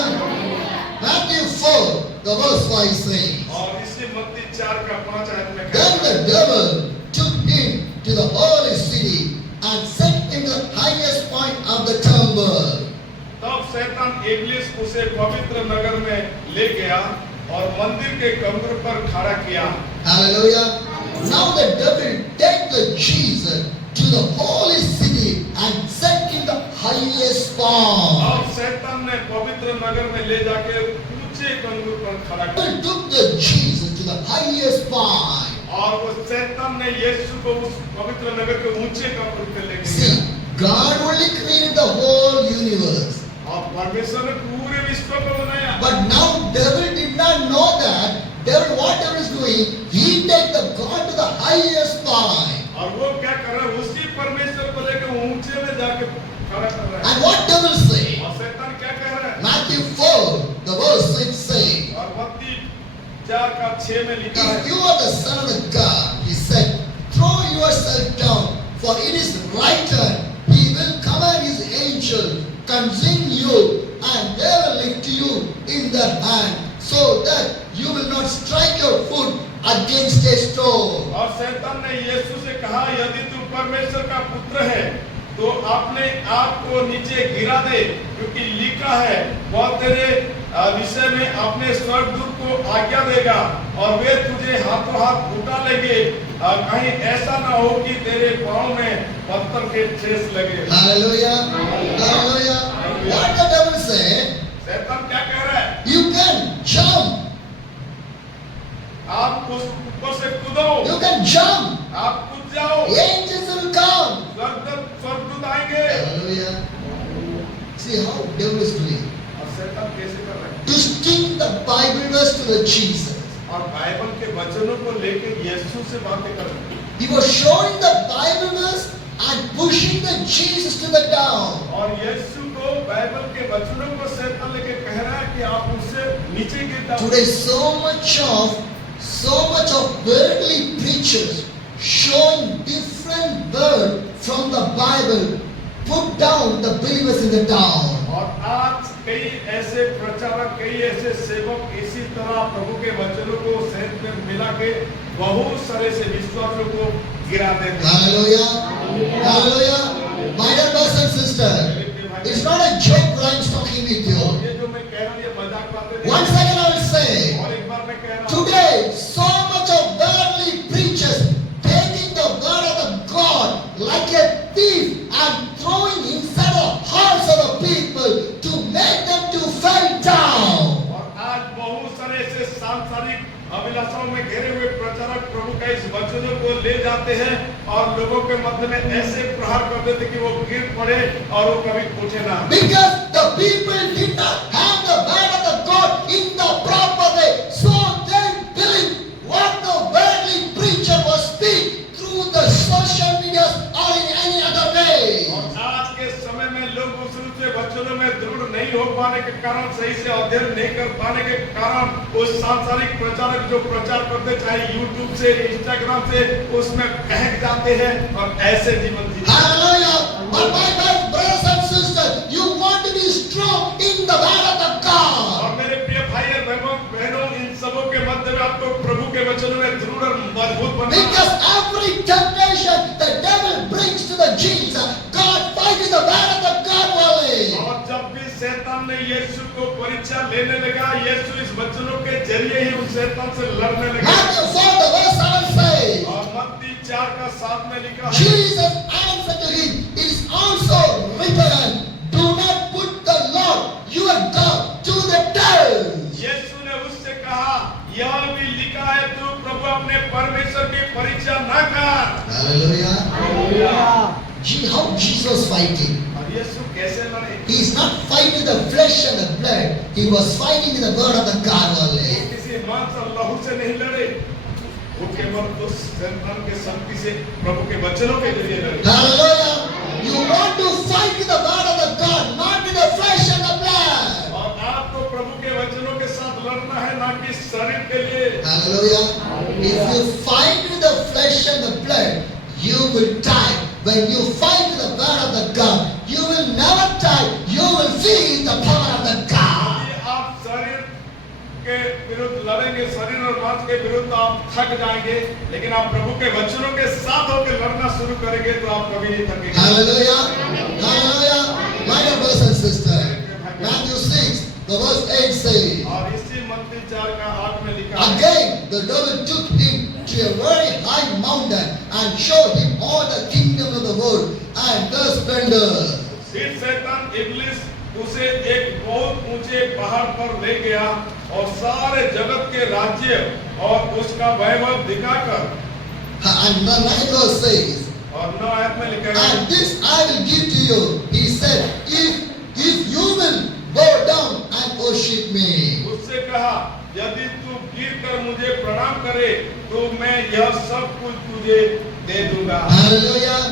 Matthew 4, the verse 5 says, और इसी मत्ती 4:5 में then the devil took him to the holy city and set him to the highest point of the temple. तब शैतान इब्लीस उसे पवित्र नगर में ले गया और मंदिर के कमर पर खड़ा किया। Hallelujah. Now the devil take the Jesus to the holy city and set in the highest point. अब शैतान ने पवित्र नगर में ले जाके ऊंचे कमर पर खड़ा The किया devil took the Jesus to the highest point. और वो शैतान ने यीशु को उस पवित्र नगर के ऊंचे कमर पे ले गया। See, God only created the whole universe. और परमेश्वर ने पूरे विश्व को बनाया। But now devil did not know that. Devil, what devil is doing, he take the God to the highest point. और वो क्या कर रहा है, उसी परमेश्वर को लेकर ऊंचे में जाके खड़ा कर रहा है। And what devil say? और शैतान क्या कह रहा है? Matthew 4, the verse 6 say, और मत्ती 4:6 में लिखा if है, you are the son of the God, he said, throw yourself down, for it is written, he will command his angels concerning you, and they will lift you in their hand, so that you will not strike your foot against a stone. और शैतान ने यीशु से कहा, यदि तू परमेश्वर का पुत्र है तो अपने आप को नीचे गिरा दे, क्योंकि लिखा है वह तेरे विषय में अपने स्वर्गदूत को आज्ञा देगा और वे तुझे हाथों हाथ उठा लेंगे, कहीं ऐसा ना हो कि तेरे पांव में पत्थर के ठेस लगे। Hallelujah. Hallelujah. What the devil said? शैतान क्या कह रहा है? You can jump. आप उस ऊपर से कूदो, You can jump. आप कूद जाओ, Angels will come. स्वर्गदूत आएंगे। Hallelujah. See how devil is doing. और शैतान कैसे कर रहा है? Twisting the Bible verse to the Jesus. और बाइबल के वचनों को लेकर यीशु से बातें कर रहे हैं। He was showing the Bible verse and pushing the Jesus to the down. और यीशु को बाइबल के वचनों को शैतान लेके कह रहा है कि आप उससे नीचे गिर जाओ। Today so much of worldly preachers showing different word from the Bible put down the believers in the down. और आज कई ऐसे प्रचारक, कई ऐसे सेवक इसी तरह प्रभु के वचनों को सहित में मिला के बहुत सारे से विश्वासियों को गिरा देते हैं। Hallelujah. Hallelujah. My dear brothers and sisters, it's not a joke what I'm talking with you. ये जो मैं कह रहा हूँ ये मजाक बातें नहीं। Once again I will say, और एक बार मैं कह रहा हूँ, today so much of worldly preachers taking the word of the God like a thief and throwing inside the hearts of the people to make them to fall down. और आज बहुत सारे ऐसे सांसारिक अभिलाषाओं में घिरे हुए प्रचारक प्रभु का इस वचनों को ले जाते हैं और लोगों के मध्य में ऐसे प्रहार कर देते कि वो गिर पड़े और वो कभी उठे ना। Because the people did not have the word of the God in the proper way, so they believe what the worldly preacher was speak through the social media or in any other way. और आज के समय में लोग उस रूप से वचनों में दृढ़ नहीं हो पाने के कारण, सही से अध्ययन नहीं कर पाने के कारण उस सांसारिक प्रचारक जो प्रचार करते चाहे यूट्यूब से, इंस्टाग्राम से, उसमें बहक जाते हैं और ऐसे जीवन जीते हैं। Hallelujah. But my brothers and sisters, you want to be strong in the word of the God. और मेरे प्रिय भाई और बहनों, इन सबों के मध्य में आपको प्रभु के वचनों में दृढ़ और मजबूत बनना है। Because every temptation the devil brings to the Jesus, God fighting the word of the God only. और जब भी शैतान ने यीशु को परीक्षा लेने लगा, यीशु इस वचनों के जरिए ही उस शैतान से लड़ने लगा। Matthew 4 the verse 7 says, और मत्ती 4:7 में लिखा है, Jesus answered to him, it is also written, do not put the Lord your God to the test. यीशु ने उससे कहा, यह भी लिखा है, तू प्रभु अपने परमेश्वर की परीक्षा न कर। Hallelujah. Hallelujah. How Jesus was fighting. और यीशु कैसे लड़े? He is not fighting the flesh and the blood. He was fighting in the word of the God वो only. किसी मांस और लहू से नहीं लड़े, वो केवल उस शैतान के शक्ति से प्रभु के वचनों के जरिए लड़े। Hallelujah. You want to fight with the word of the God, not with the flesh and the blood. और आपको प्रभु के वचनों के साथ लड़ना है, ना कि शरीर के लिए। Hallelujah. If you fight with the flesh and the blood, you will die. When you fight with the word of the God, you will never die. You will feel the power of the God. यदि आप शरीर के विरुद्ध लड़ेंगे शरीर और मन के विरुद्ध तो आप थक जाएंगे, लेकिन आप प्रभु के वचनों के साथ होकर लड़ना शुरू करेंगे तो आप कभी नहीं थकेंगे। Hallelujah. Hallelujah. My dear brothers and sisters, Matthew 6, the verse 8 says, और इसी मत्ती 4:8 में लिखा है, again the devil took him to a very high mountain and showed him all the kingdom of the world and their splendor. फिर शैतान इब्लिस उसे एक बहुत ऊंचे पहाड़ पर ले गया और सारे जगत के राज्य और उसका वैभव दिखाकर, And the 9th verse says, और 9 आयत में लिखा है, and this I will give to you, he said, if you will bow down and worship me. उससे कहा, यदि तू गिर कर मुझे प्रणाम करे तो मैं यह सब कुछ तुझे दे दूंगा। Hallelujah.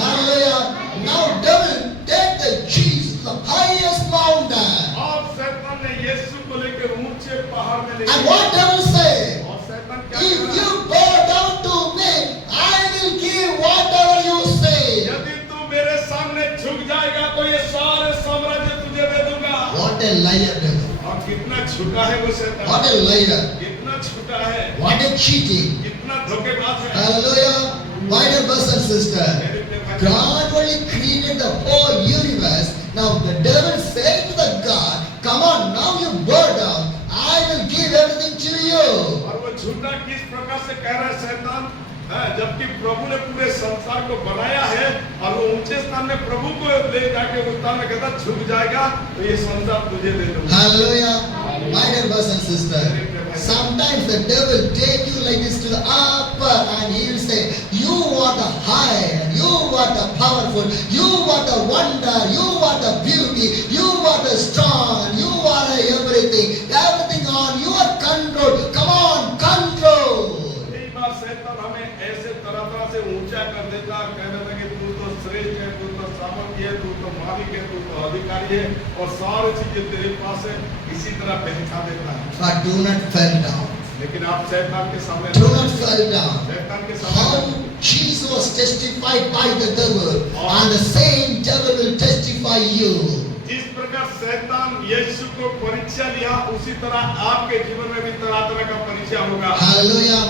Hallelujah. Now devil take the Jesus, the highest mountain. और शैतान ने यीशु को लेकर ऊंचे पहाड़ में ले And गया। what devil say? और शैतान क्या If कहा? you bow down to me, I will give whatever you say. यदि तू मेरे सामने झुक जाएगा तो ये सारे साम्राज्य तुझे दे दूंगा। What a liar devil. और कितना झूठा है वो शैतान, What a liar. कितना झूठा है, What a cheating. कितना धोखेबाज है। Hallelujah. My dear brothers and sisters, मेरे प्रिय भाई, God only created the whole universe. Now the devil said to the God, come on, now you bow down. I will give everything to you. और वो झूठा किस प्रकार से कह रहा है शैतान, जबकि प्रभु ने पूरे संसार को बनाया है और वो ऊंचे स्थान में प्रभु को ले जाके उस स्थान में कहता झुक जाएगा तो ये संसार तुझे दे दूंगा। Hallelujah. My dear brothers and sisters, sometimes the devil take you like this to the upper and he will say, you are the high, and you are the powerful, you are the wonder, you are the beauty, you are the strong, and you are everything on your control. Come on, control. कई बार शैतान हमें ऐसे तरह से ऊंचा कर देता है, कहने लगे तू तो श्रेष्ठ है, तू तो सामर्थ्य है, तू तो मालिक है, तू तो अधिकारी है और सारी चीजें तेरे पास है, इसी तरह बहका देता है। But do not fall down. लेकिन आप शैतान के सामने Do not fall down. शैतान के How सामने Jesus was testified by the devil, and the same devil will testify you. जिस प्रकार शैतान यीशु को परीक्षा लिया उसी तरह आपके जीवन में भी तरह तरह का परीक्षा होगा। Hallelujah.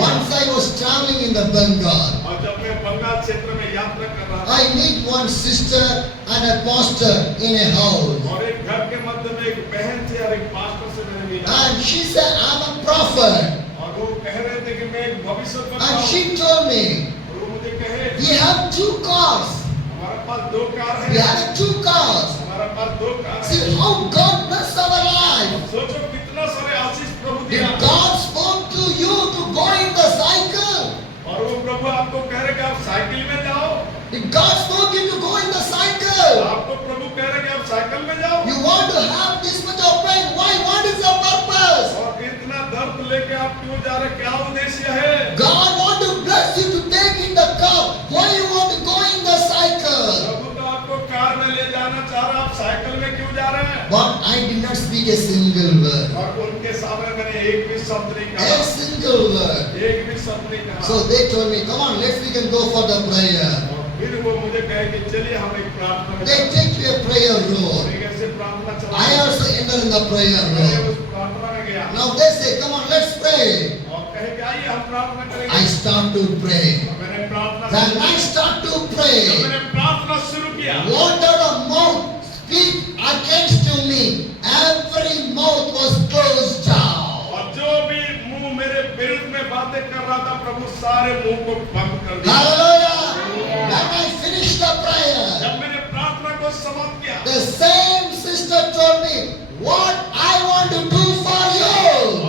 Once I was traveling in the Bengal. और जब मैं बंगाल क्षेत्र में यात्रा कर रहा था I meet one sister and a pastor in a house. और एक घर के मध्य में एक बहन थी और एक पास्टर से मैंने मिला And she said, I'm a prophet. और वो कह रहे थे कि मैं एक भविष्यवक्ता And हूँ। she told me, और वो मुझे कहे we have 2 cars. हमारे पास 2 कार We है, have 2 cars. हमारे पास 2 कार है। See how God bless our life. सोचो कितना सारे आशीष प्रभु Did दिया। God spoke to you to go in the cycle? और वो प्रभु आपको कह रहे कि आप साइकिल में जाओ। Did God spoke you to go in the cycle? आपको प्रभु कह रहे कि आप साइकिल में जाओ। You want to have this much of pain. Why? What is the purpose? और इतना दर्द लेके आप क्यों जा रहे, क्या उद्देश्य है? God want to bless you to take in the car. Why you want to go in the cycle? प्रभु तो आपको कार में ले जाना चाह रहा, आप साइकिल में क्यों जा रहे हैं? But I did not speak a single word. और उनके सामने मैंने एक भी शब्द नहीं A कहा, single word. एक भी शब्द नहीं कहा। So they told me, come on, we can go for the prayer. और फिर वो मुझे कहे कि चलिए हम एक प्रार्थना में They चलते take to a prayer हैं। room. एक ऐसे प्रार्थना चला। I also enter in the prayer मैं room. उस प्रार्थना में गया Now they say, come on, let's pray. और कहे कि आइए हम प्रार्थना I करेंगे। start to pray. मैंने प्रार्थना When शुरू I की। start to जब pray, मैंने प्रार्थना शुरू किया, what out of mouth speak against to me, every mouth was closed down. और जो भी मुंह मेरे विरुद्ध में बातें कर रहा था, प्रभु सारे मुंह को बंद कर दिया। Hallelujah. When I finished the prayer, जब मैंने प्रार्थना को समाप्त किया, the same sister told me, what I want to do for you.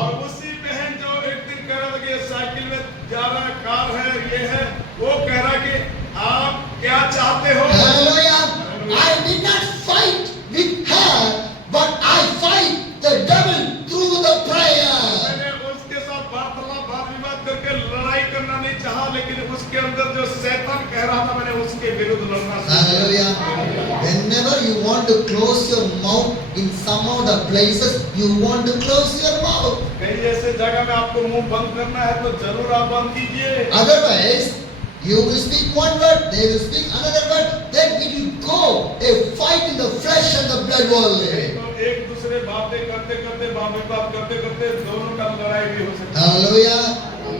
और उसी बहन जो एक दिन कह रहा था कि ये साइकिल में जा रहा है, कार है, ये है, वो कह रहा कि आप क्या चाहते हो? Hallelujah. I did not fight with her, but I fight the devil through the prayer. मैंने उसके साथ वार्तालाप, वाद विवाद करके लड़ाई करना नहीं चाहा, लेकिन उसके अंदर जो शैतान कह रहा था, मैंने उसके विरुद्ध लड़ना शुरू किया। Hallelujah. Whenever you want to close your mouth in some of the places, you want to close your mouth. कहीं ऐसे जगह में आपको मुंह बंद करना है तो जरूर आप बंद कीजिए। Otherwise, you will speak one word, they will speak another word, then it will go a fight in the flesh and the blood only. तो एक दूसरे बातें करते करते बात करते करते दोनों का लड़ाई भी हो सकता है। Hallelujah.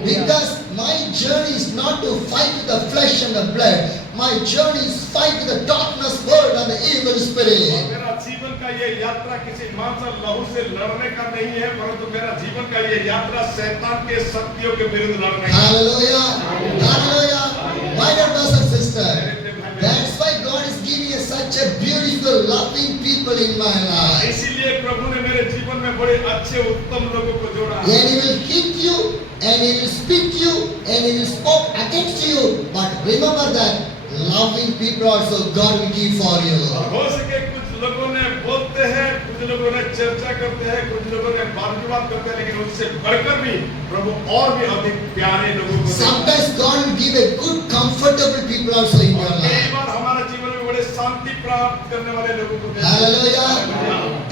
Because my journey is not to fight with the flesh and the blood. My journey is fight with the darkness world and the evil और spirit. मेरा जीवन का ये यात्रा किसी मांस और लहू से लड़ने का नहीं है, परंतु मेरा जीवन का ये यात्रा शैतान के शक्तियों के विरुद्ध लड़ने का है। Hallelujah. Hallelujah. My dear brothers and sisters. That's why God is giving us such a beautiful, loving people in my life. इसीलिए प्रभु ने मेरे जीवन में बड़े अच्छे उत्तम लोगों को जोड़ा है। And He will hit you, and He will speak to you, and He will speak against you. But remember that loving people also God will give for और you. हो सके कुछ लोगों ने बोलते हैं, कुछ लोगों ने चर्चा करते हैं, कुछ लोगों ने वाद विवाद करते हैं, लेकिन उससे बढ़कर भी प्रभु और भी अधिक प्यारे लोगों को देता है। Sometimes God will give a good, comfortable people also in your और कई life. बार हमारे जीवन में बड़े शांति प्राप्त करने वाले लोगों को देता है। Hallelujah.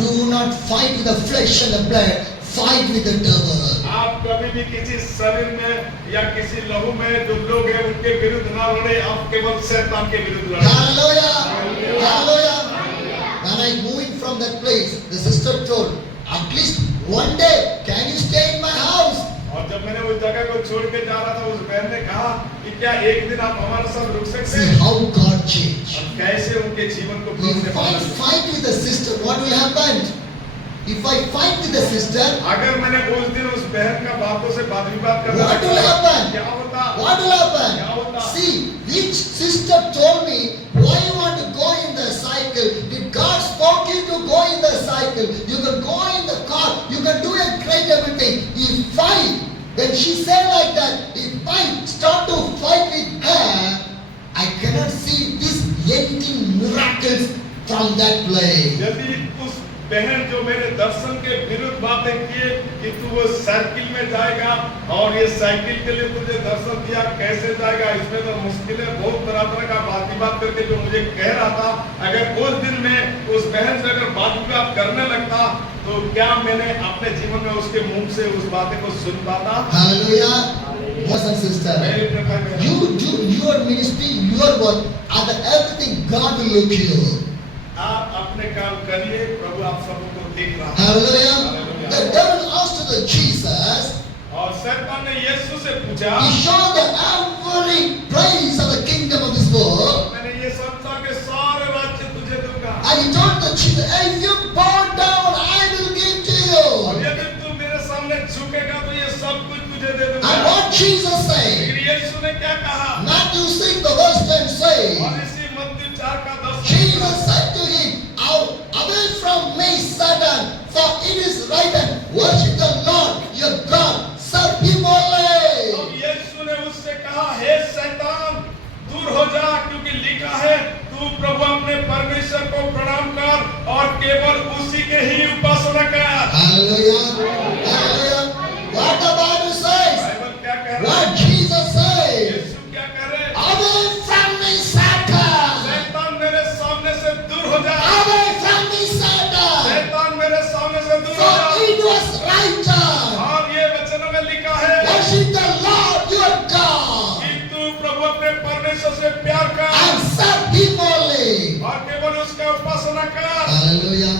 Do not fight with the flesh and the blood. Fight with the devil. आप कभी भी किसी शरीर में या किसी लहू में जो लोग हैं उनके विरुद्ध ना लड़े, आप केवल शैतान के विरुद्ध लड़े। Hallelujah. Hallelujah. When I moving from that place, the sister told, at least one day, can you stay in my house? और जब मैंने उस जगह को छोड़ के जा रहा था, उस बहन ने कहा कि क्या एक दिन आप हमारे साथ रुक सकते See हैं? how God changed. और कैसे उनके जीवन को प्रभु ने If I बदला दिया। fight with the sister, what will happen? If I fight with the sister, अगर मैंने उस दिन उस बहन का बातों से वाद विवाद करना what will happen? क्या होता? What will happen? क्या होता? See, which sister told me, why you want to go in the cycle? Did God spoke you to go in the cycle? You can go in the car, you can do a great everything. If I, when she said like that, if I start to fight with her, I cannot see this 18 miracles from that place. यदि उस बहन जो मेरे दर्शन के विरुद्ध बातें किए कि तू वो साइकिल में जाएगा और ये साइकिल के लिए तुझे दर्शन दिया, कैसे जाएगा, इसमें तो मुश्किल है, बहुत तरह का बात विवाद करके जो मुझे कह रहा था, अगर उस दिन में उस बहन से अगर बात विवाद करने लगता तो क्या मैंने अपने जीवन में उसके मुंह से उस बातें को सुन पाता? Hallelujah. Brothers and sisters, मेरे प्रिय भाई बहन, you do your ministry, your work, and everything God will look you. आप अपने काम करिए, प्रभु आप सबको देख रहा है। Hallelujah. The devil asked to the Jesus, और शैतान ने यीशु से पूछा, he showed the every praise of the kingdom of this world. मैंने ये संसार के सारे राज्य तुझे दूंगा, And he told the Jesus, if you bow down, I will give to और you. यदि तू मेरे सामने झुकेगा तो ये सब कुछ तुझे दे दूंगा। And what Jesus said, लेकिन यीशु ने क्या कहा? Matthew 6, the verse 10 says, और इसी मत्ती 4 का 10 Jesus said to him, away from me, Satan, for it is written, worship the Lord your God, serve him only. अब यीशु ने उससे कहा, हे शैतान, दूर हो जा, क्योंकि लिखा है, तू प्रभु अपने परमेश्वर को प्रणाम कर और केवल उसी के ही उपासना कर। Hallelujah. Hallelujah. What the Bible says, Bible क्या कह रहा है? what Jesus says, यीशु क्या कह रहे हैं? away from me, Satan. शैतान मेरे सामने से दूर हो जा। Away from me, Satan. शैतान मेरे सामने से दूर हो For जा। it was written, और ये वचनों में लिखा है worship the Lord your God कि तू प्रभु अपने परमेश्वर से प्यार कर and serve him only. और केवल उसका उपासना कर। Hallelujah.